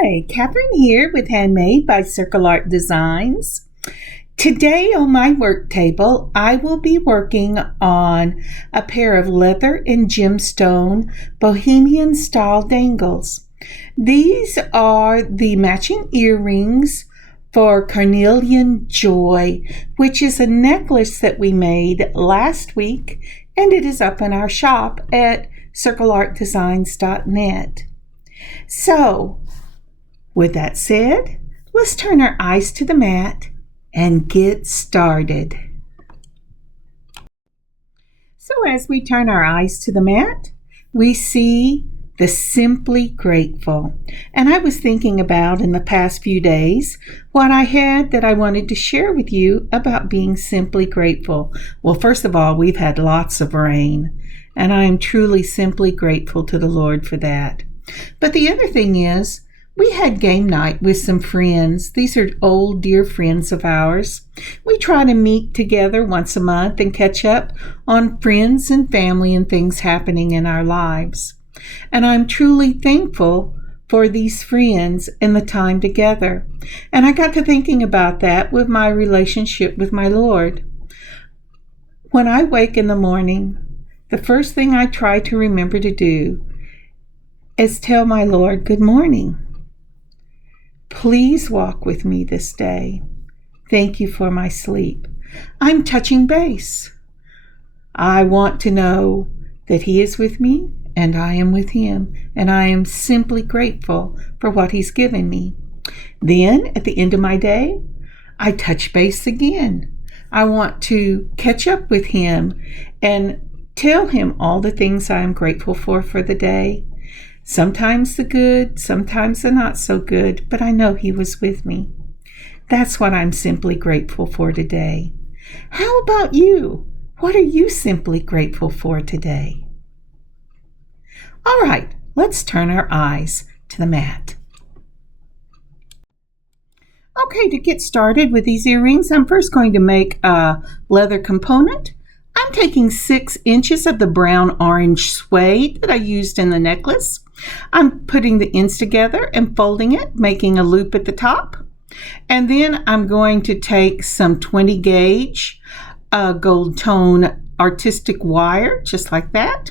Hi, Kathryn here with Handmade by Circle Art Designs. Today on my work table, I will be working on a pair of leather and gemstone Bohemian style dangles. These are the matching earrings for Carnelian Joy, which is a necklace that we made last week, and it is up in our shop at circleartdesigns.net. So, with that said, let's turn our eyes to the mat and get started. So as we turn our eyes to the mat, we see the Simply Grateful. And I was thinking about in the past few days what I had that I wanted to share with you about being simply grateful. Well, first of all, we've had lots of rain, and I am truly simply grateful to the Lord for that. But the other thing is, we had game night with some friends. These are old dear friends of ours. We try to meet together once a month and catch up on friends and family and things happening in our lives. And I'm truly thankful for these friends and the time together. And I got to thinking about that with my relationship with my Lord. When I wake in the morning, the first thing I try to remember to do is tell my Lord, good morning. Please walk with me this day. Thank you for my sleep. I'm touching base. I want to know that He is with me and I am with Him, and I am simply grateful for what He's given me. Then, at the end of my day, I touch base again. I want to catch up with Him and tell Him all the things I'm grateful for the day. Sometimes the good, sometimes the not so good, but I know He was with me. That's what I'm simply grateful for today. How about you? What are you simply grateful for today? All right, let's turn our eyes to the mat. Okay, to get started with these earrings, I'm first going to make a leather component. I'm taking 6 inches of the brown orange suede that I used in the necklace. I'm putting the ends together and folding it, making a loop at the top. And then I'm going to take some 20 gauge gold tone artistic wire, just like that.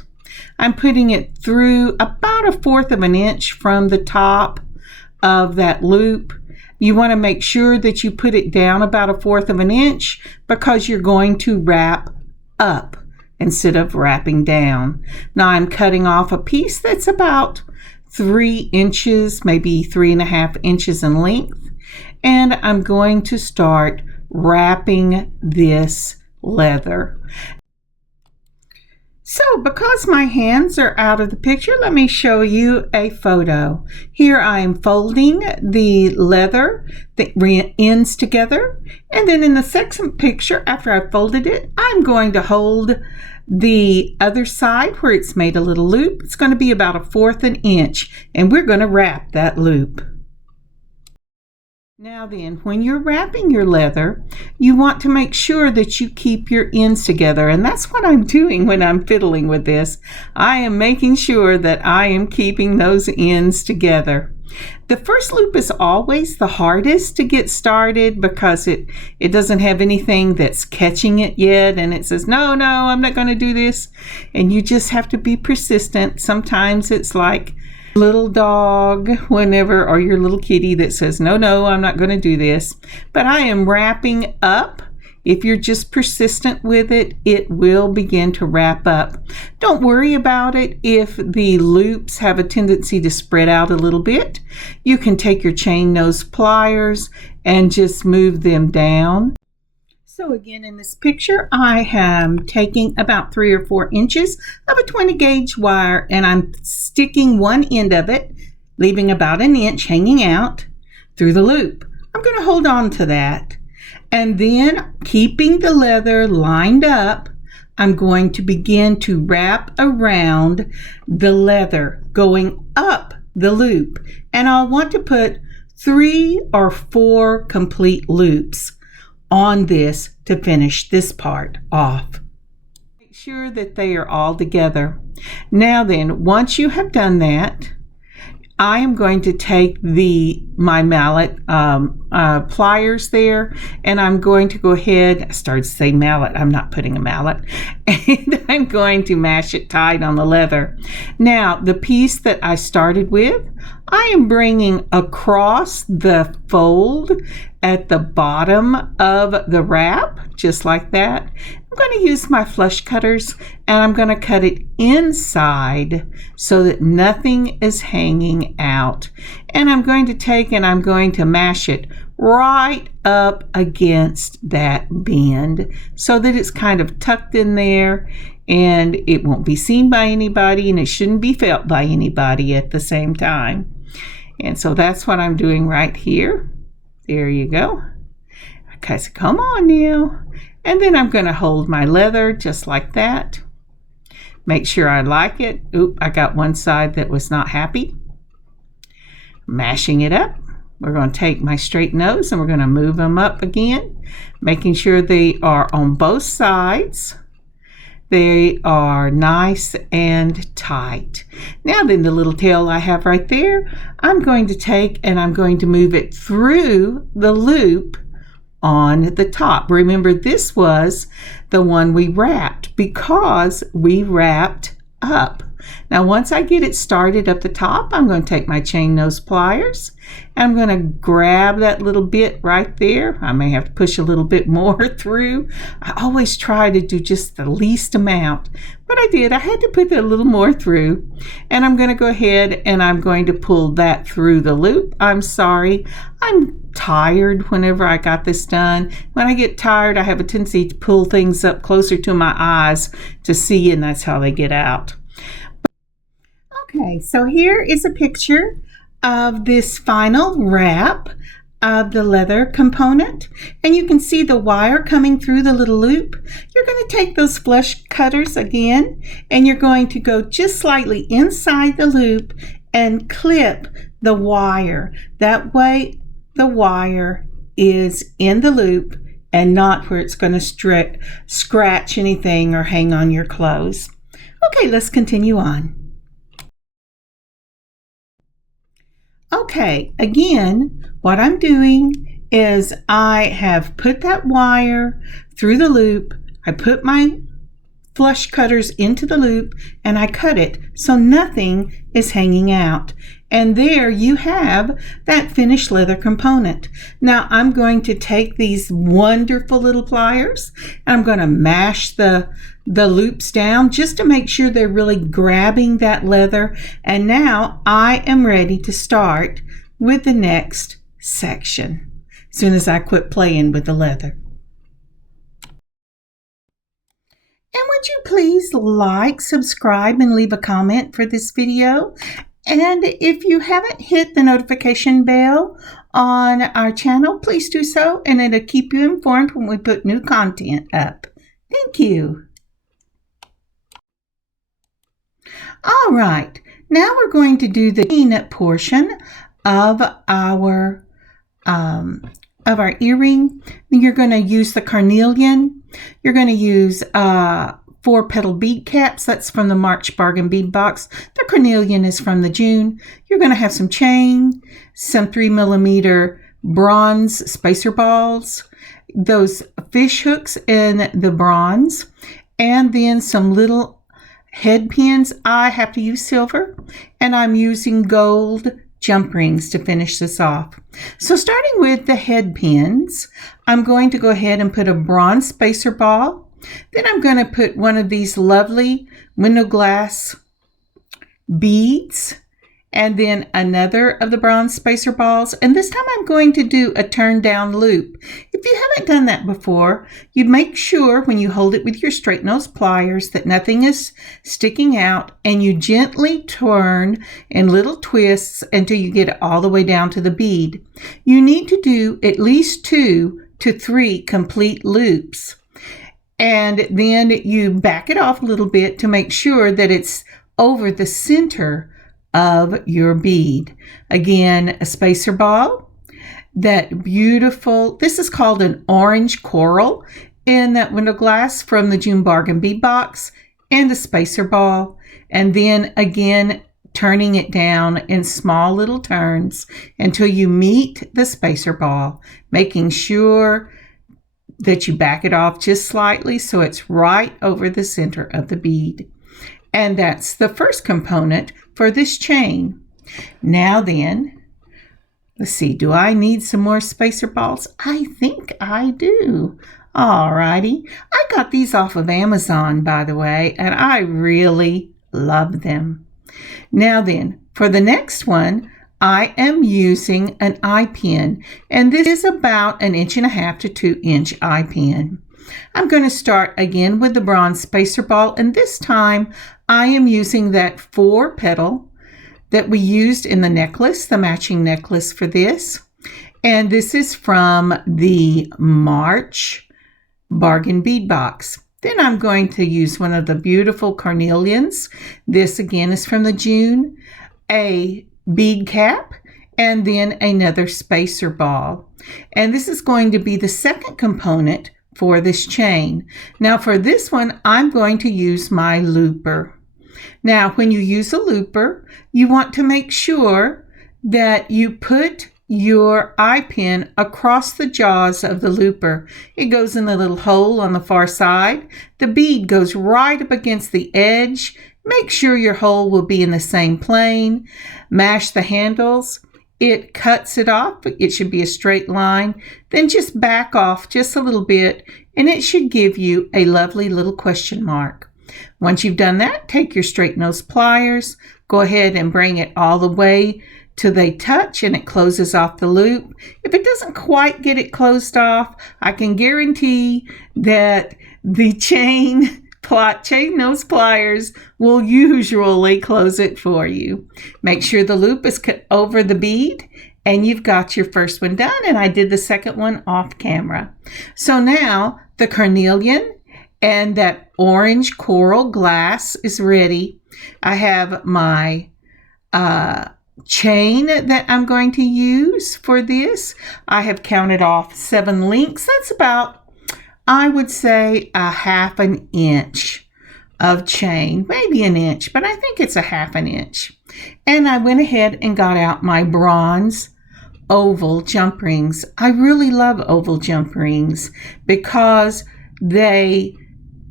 I'm putting it through about 1/4 of an inch from the top of that loop. You want to make sure that you put it down about 1/4 of an inch because you're going to wrap up instead of wrapping down. Now I'm cutting off a piece that's about 3 inches, maybe 3.5 inches in length, and I'm going to start wrapping this leather. So because my hands are out of the picture, let me show you a photo. Here I am folding the leather, the ends together, and then in the second picture, after I've folded it, I'm going to hold the other side where it's made a little loop. It's going to be about 1/4 an inch, and we're going to wrap that loop. Now then, when you're wrapping your leather, you want to make sure that you keep your ends together, and that's what I'm doing when I'm fiddling with this. I am making sure that I am keeping those ends together. The first loop is always the hardest to get started because it doesn't have anything that's catching it yet, and it says, no, I'm not going to do this, and you just have to be persistent. Sometimes it's like little dog whenever, or your little kitty that says, no, I'm not going to do this. But I am wrapping up. If you're just persistent with it, it will begin to wrap up. Don't worry about it if the loops have a tendency to spread out a little bit. You can take your chain nose pliers and just move them down. So again, in this picture, I am taking about 3 or 4 inches of a 20 gauge wire, and I'm sticking one end of it, leaving about 1 inch hanging out through the loop. I'm going to hold on to that. And then, keeping the leather lined up, I'm going to begin to wrap around the leather, going up the loop. And I'll want to put 3 or 4 complete loops on this to finish this part off. Make sure that they are all together. Now then, once you have done that, I am going to take my mallet pliers there, and I'm going to go ahead. I started to say mallet. I'm not putting a mallet. And I'm going to mash it tight on the leather. Now, the piece that I started with, I am bringing across the fold at the bottom of the wrap, just like that. I'm going to use my flush cutters, and I'm going to cut it inside so that nothing is hanging out. And I'm going to take and I'm going to mash it right up against that bend so that it's kind of tucked in there, and it won't be seen by anybody, and it shouldn't be felt by anybody at the same time. And so that's what I'm doing right here. There you go. Okay, so come on now. And then I'm going to hold my leather just like that. Make sure I like it. Oop, I got one side that was not happy. Mashing it up. We're going to take my straight nose and we're going to move them up again, making sure they are on both sides. They are nice and tight. Now then, the little tail I have right there, I'm going to take and I'm going to move it through the loop on the top. Remember, this was the one we wrapped because we wrapped up. Now, once I get it started up the top, I'm going to take my chain nose pliers and I'm going to grab that little bit right there. I may have to push a little bit more through. I always try to do just the least amount, but I did. I had to put that a little more through, and I'm going to go ahead and I'm going to pull that through the loop. I'm sorry. I'm tired whenever I got this done. When I get tired, I have a tendency to pull things up closer to my eyes to see, and that's how they get out. Okay, so here is a picture of this final wrap of the leather component, and you can see the wire coming through the little loop. You're going to take those flush cutters again, and you're going to go just slightly inside the loop and clip the wire. That way the wire is in the loop and not where it's going to scratch anything or hang on your clothes. Okay, let's continue on. Okay, again, what I'm doing is I have put that wire through the loop. I put my flush cutters into the loop and I cut it so nothing is hanging out. And there you have that finished leather component. Now I'm going to take these wonderful little pliers and I'm going to mash the loops down just to make sure they're really grabbing that leather. And now I am ready to start with the next section as soon as I quit playing with the leather. And would you please like, subscribe, and leave a comment for this video? And if you haven't hit the notification bell on our channel, please do so, and it'll keep you informed when we put new content up. Thank you. All right, now we're going to do the peanut portion of our earring. You're going to use the carnelian. You're going to use 4-petal bead caps. That's from the March Bargain Bead Box. The carnelian is from the June. You're going to have some chain, some 3mm bronze spacer balls, those fish hooks in the bronze, and then some little head pins. I have to use silver, and I'm using gold jump rings to finish this off. So starting with the head pins, I'm going to go ahead and put a bronze spacer ball. Then I'm going to put one of these lovely window glass beads, and then another of the bronze spacer balls. And this time I'm going to do a turn down loop. If you haven't done that before, you make sure when you hold it with your straight nose pliers that nothing is sticking out, and you gently turn in little twists until you get it all the way down to the bead. You need to do at least 2 to 3 complete loops. And then you back it off a little bit to make sure that it's over the center of your bead. Again, a spacer ball, that beautiful, this is called an orange coral in that window glass from the June Bargain Bead Box, and a spacer ball. And then again, turning it down in small little turns until you meet the spacer ball, making sure that you back it off just slightly so it's right over the center of the bead. And that's the first component for this chain. Now then, let's see, do I need some more spacer balls? I think I do. Alrighty. I got these off of Amazon, by the way, and I really love them. Now then, for the next one, I am using an eye pin, and this is about 1.5 to 2 inch eye pin. I'm going to start again with the bronze spacer ball, and this time I am using that 4 petal that we used in the necklace, the matching necklace for this. And this is from the March bargain bead box. Then I'm going to use one of the beautiful carnelians. This again is from the June, a bead cap, and then another spacer ball. And this is going to be the second component for this chain. Now for this one, I'm going to use my looper. Now when you use a looper, you want to make sure that you put your eye pin across the jaws of the looper. It goes in the little hole on the far side. The bead goes right up against the edge. Make sure your hole will be in the same plane. Mash the handles. It cuts it off. It should be a straight line. Then just back off just a little bit, and it should give you a lovely little question mark. Once you've done that, take your straight nose pliers, go ahead and bring it all the way till they touch and it closes off the loop. If it doesn't quite get it closed off, I can guarantee that the chain nose pliers will usually close it for you. Make sure the loop is cut over the bead, and you've got your first one done, and I did the second one off camera. So now the carnelian and that orange coral glass is ready. I have my chain that I'm going to use for this. I have counted off 7 links. That's about, I would say, 1/2 inch of chain, maybe 1 inch, but I think it's 1/2 inch. And I went ahead and got out my bronze oval jump rings. I really love oval jump rings because they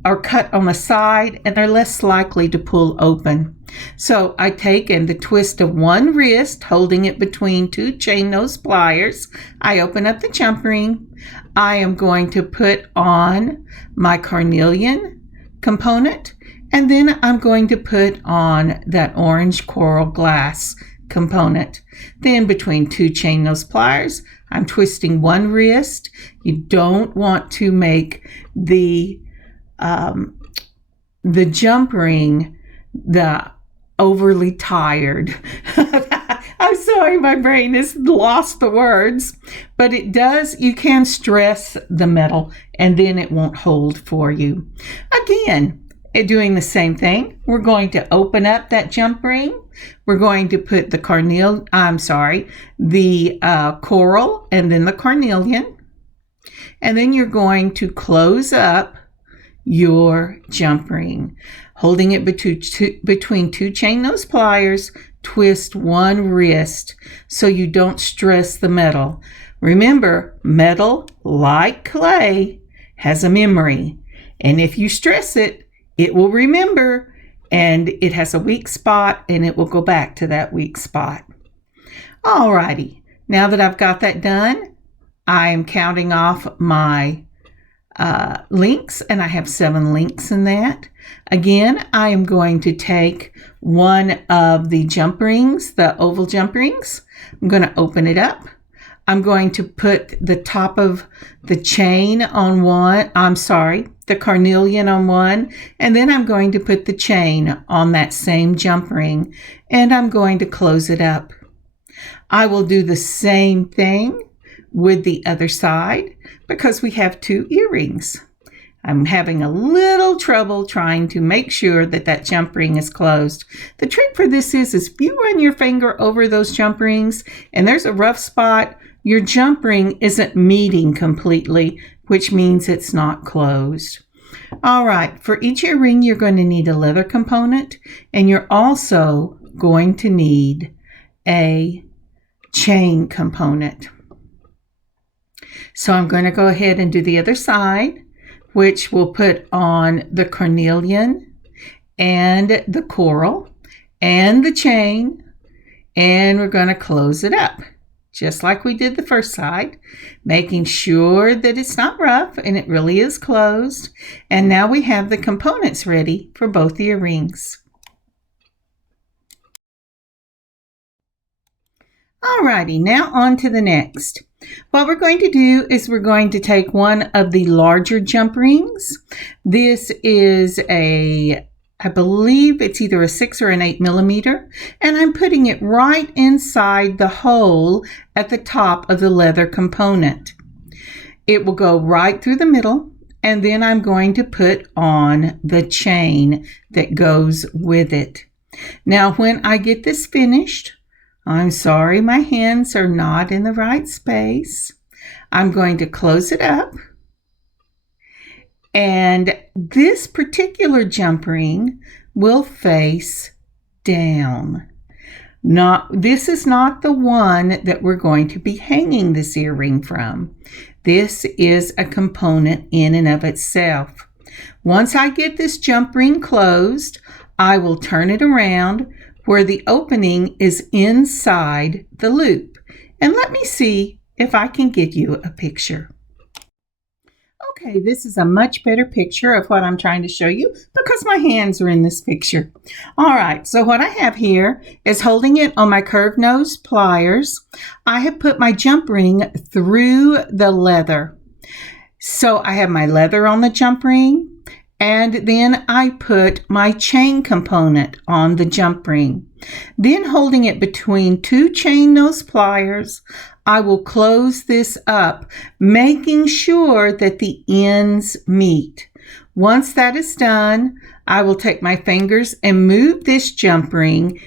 are cut on the side and they're less likely to pull open. So I take in the twist of one wrist, holding it between 2 chain nose pliers. I open up the jump ring. I am going to put on my carnelian component, and then I'm going to put on that orange coral glass component. Then between 2 chain nose pliers, I'm twisting one wrist. You don't want to make the jump ring the overly tired. I'm sorry, my brain has lost the words, but it does, you can stress the metal and then it won't hold for you. Again, doing the same thing, we're going to open up that jump ring. We're going to put the coral and then the carnelian. And then you're going to close up your jump ring, holding it between 2 chain nose pliers. Twist one wrist so you don't stress the metal. Remember, metal, like clay, has a memory, and if you stress it, it will remember, and it has a weak spot, and it will go back to that weak spot. Alrighty, now that I've got that done, I am counting off my links, and I have 7 links in that. Again, I am going to take one of the jump rings, the oval jump rings. I'm going to open it up. I'm going to put the top of the chain on one, the carnelian on one, and then I'm going to put the chain on that same jump ring, and I'm going to close it up. I will do the same thing with the other side because we have 2 earrings. I'm having a little trouble trying to make sure that that jump ring is closed. The trick for this is if you run your finger over those jump rings and there's a rough spot, your jump ring isn't meeting completely, which means it's not closed. All right, for each earring, you're going to need a leather component, and you're also going to need a chain component. So I'm going to go ahead and do the other side, which we'll put on the carnelian and the coral and the chain, and we're going to close it up just like we did the first side, making sure that it's not rough and it really is closed. And now we have the components ready for both earrings. Alrighty, now on to the next. What we're going to do is we're going to take one of the larger jump rings. This is I believe it's either a 6 or an 8 millimeter, and I'm putting it right inside the hole at the top of the leather component. It will go right through the middle, and then I'm going to put on the chain that goes with it. Now, when I get this finished, I'm sorry my hands are not in the right space. I'm going to close it up. And this particular jump ring will face down. This is not the one that we're going to be hanging this earring from. This is a component in and of itself. Once I get this jump ring closed, I will turn it around where the opening is inside the loop. And let me see if I can get you a picture. Okay, this is a much better picture of what I'm trying to show you because my hands are in this picture. All right, so what I have here is holding it on my curved nose pliers. I have put my jump ring through the leather. So I have my leather on the jump ring, and then I put my chain component on the jump ring. Then holding it between two chain nose pliers, I will close this up, making sure that the ends meet. Once that is done, I will take my fingers and move this jump ring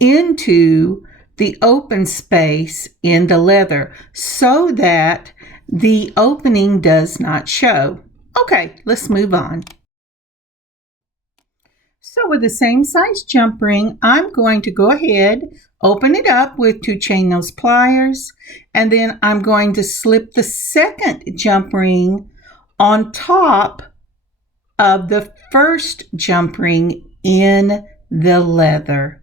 into the open space in the leather so that the opening does not show. Okay, let's move on. So with the same size jump ring, I'm going to go ahead, open it up with two chain nose pliers, and then I'm going to slip the second jump ring on top of the first jump ring in the leather.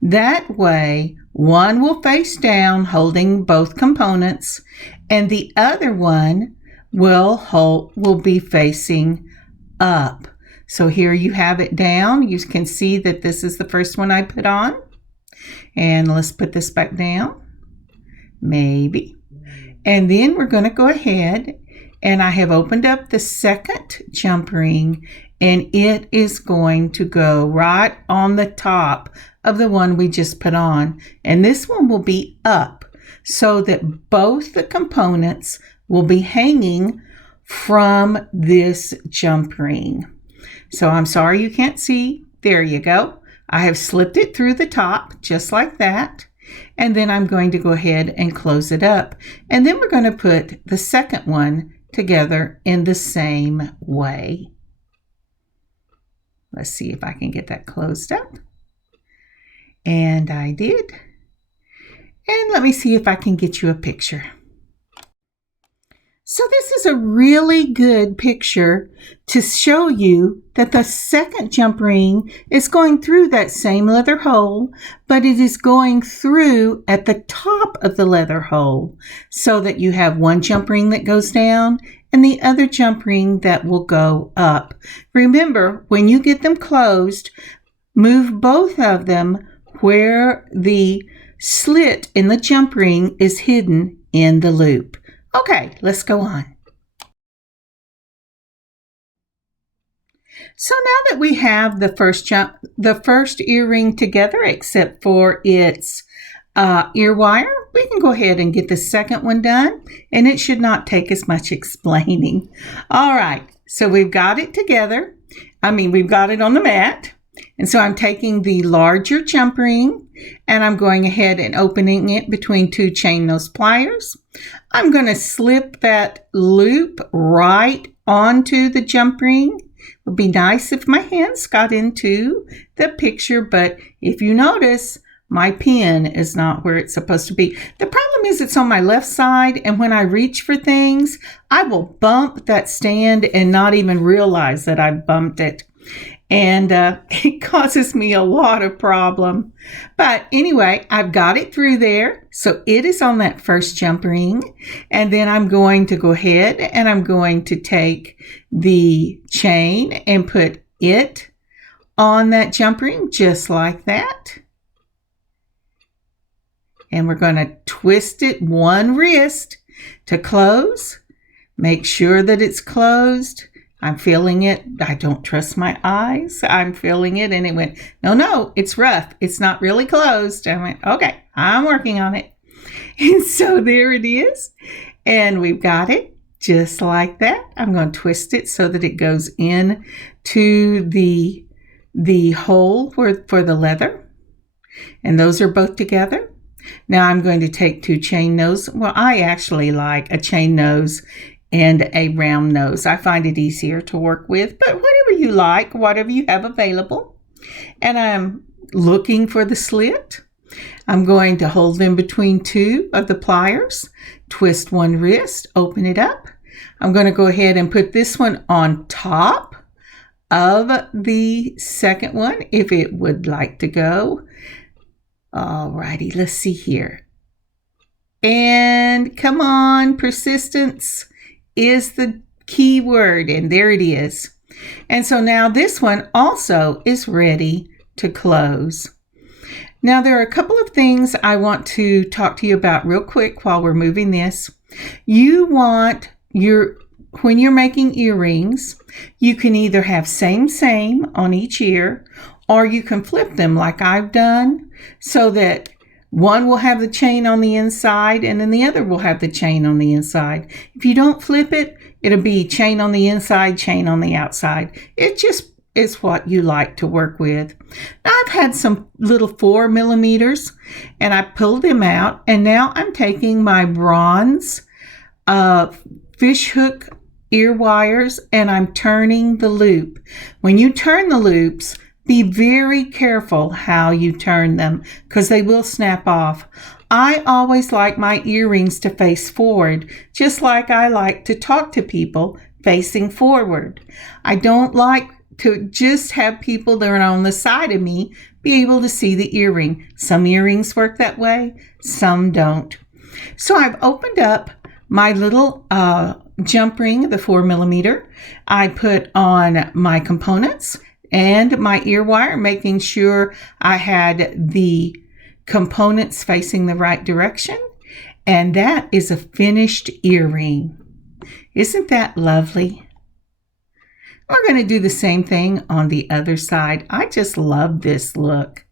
That way, one will face down holding both components, and the other one will be facing up. So here you have it down. You can see that this is the first one I put on. And let's put this back down. Maybe. And then we're going to go ahead, and I have opened up the second jump ring, and it is going to go right on the top of the one we just put on. And this one will be up so that both the components will be hanging from this jump ring. So I'm sorry you can't see. There you go. I have slipped it through the top just like that. And then I'm going to go ahead and close it up. And then we're going to put the second one together in the same way. Let's see if I can get that closed up. And I did. And let me see if I can get you a picture. So this is a really good picture to show you that the second jump ring is going through that same leather hole, but it is going through at the top of the leather hole so that you have one jump ring that goes down and the other jump ring that will go up. Remember, when you get them closed, move both of them where the slit in the jump ring is hidden in the loop. Okay, let's go on. So now that we have the first earring together, except for its ear wire, we can go ahead and get the second one done, and it should not take as much explaining. All right, so we've got it together. We've got it on the mat. And so I'm taking the larger jump ring and I'm going ahead and opening it between two chain nose pliers. I'm going to slip that loop right onto the jump ring, It would be nice if my hands got into the picture, but if you notice, my pen is not where it's supposed to be. The problem is it's on my left side, and when I reach for things, I will bump that stand and not even realize that I bumped it. And it causes me a lot of problem. But anyway, I've got it through there. So it is on that first jump ring. And then I'm going to go ahead and I'm going to take the chain and put it on that jump ring just like that. And we're going to twist it one wrist to close. Make sure that it's closed. I'm feeling it. I don't trust my eyes. I'm feeling it. And it went, no, it's rough. It's not really closed. I went, okay, I'm working on it. And so there it is. And we've got it just like that. I'm going to twist it so that it goes in to the hole for the leather. And those are both together. Now I'm going to take two chain nose. Well, I actually like a chain nose and a round nose. I find it easier to work with, but whatever you like, whatever you have available. And I'm looking for the slit. I'm going to hold them between two of the pliers, twist one wrist, open it up. I'm going to go ahead and put this one on top of the second one if it would like to go. Alrighty, let's see here. And come on, persistence is the key word, and there it is. And so now this one also is ready to close. Now there are a couple of things I want to talk to you about real quick while we're moving this. You want when you're making earrings, you can either have same on each ear, or you can flip them like I've done so that one will have the chain on the inside and then the other will have the chain on the inside. If you don't flip it, it'll be chain on the inside, chain on the outside. It just is what you like to work with. Now I've had some little 4 millimeters and I pulled them out, and now I'm taking my bronze fish hook ear wires and I'm turning the loop. When you turn the loops, be very careful how you turn them because they will snap off. I always like my earrings to face forward, just like I like to talk to people facing forward. I don't like to just have people that are on the side of me be able to see the earring. Some earrings work that way, some don't. So I've opened up my little jump ring, the 4 millimeter. I put on my components and my ear wire, making sure I had the components facing the right direction. And that is a finished earring. Isn't that lovely? We're going to do the same thing on the other side. I just love this look.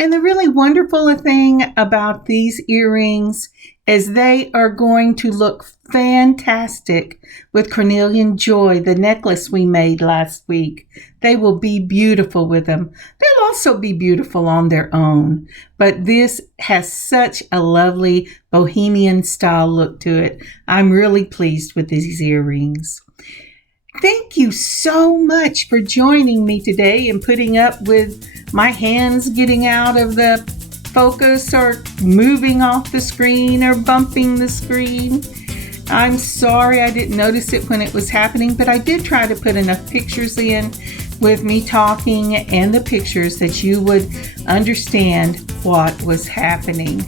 And the really wonderful thing about these earrings is they are going to look fantastic with Carnelian Joy, the necklace we made last week. They will be beautiful with them. They'll also be beautiful on their own, but this has such a lovely Bohemian style look to it. I'm really pleased with these earrings. Thank you so much for joining me today and putting up with my hands getting out of the focus or moving off the screen or bumping the screen. I'm sorry I didn't notice it when it was happening, but I did try to put enough pictures in with me talking and the pictures that you would understand what was happening.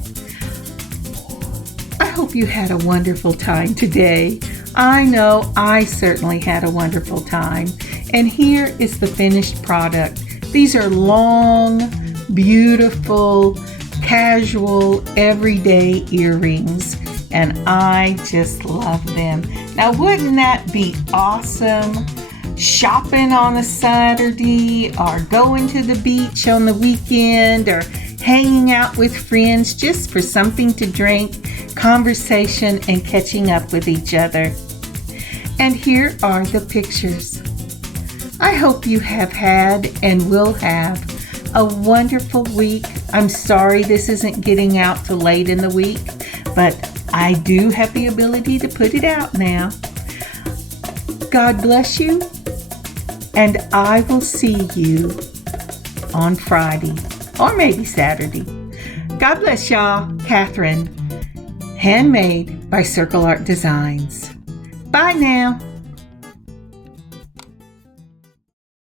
I hope you had a wonderful time today. I know I certainly had a wonderful time. And here is the finished product. These are long, beautiful, casual, everyday earrings. And I just love them. Now, wouldn't that be awesome? Shopping on a Saturday, or going to the beach on the weekend, or hanging out with friends just for something to drink, conversation, and catching up with each other. And here are the pictures. I hope you have had and will have a wonderful week. I'm sorry this isn't getting out till late in the week, but I do have the ability to put it out now. God bless you, and I will see you on Friday or maybe Saturday. God bless y'all. Kathryn, handmade by Circle Art Designs. Bye now.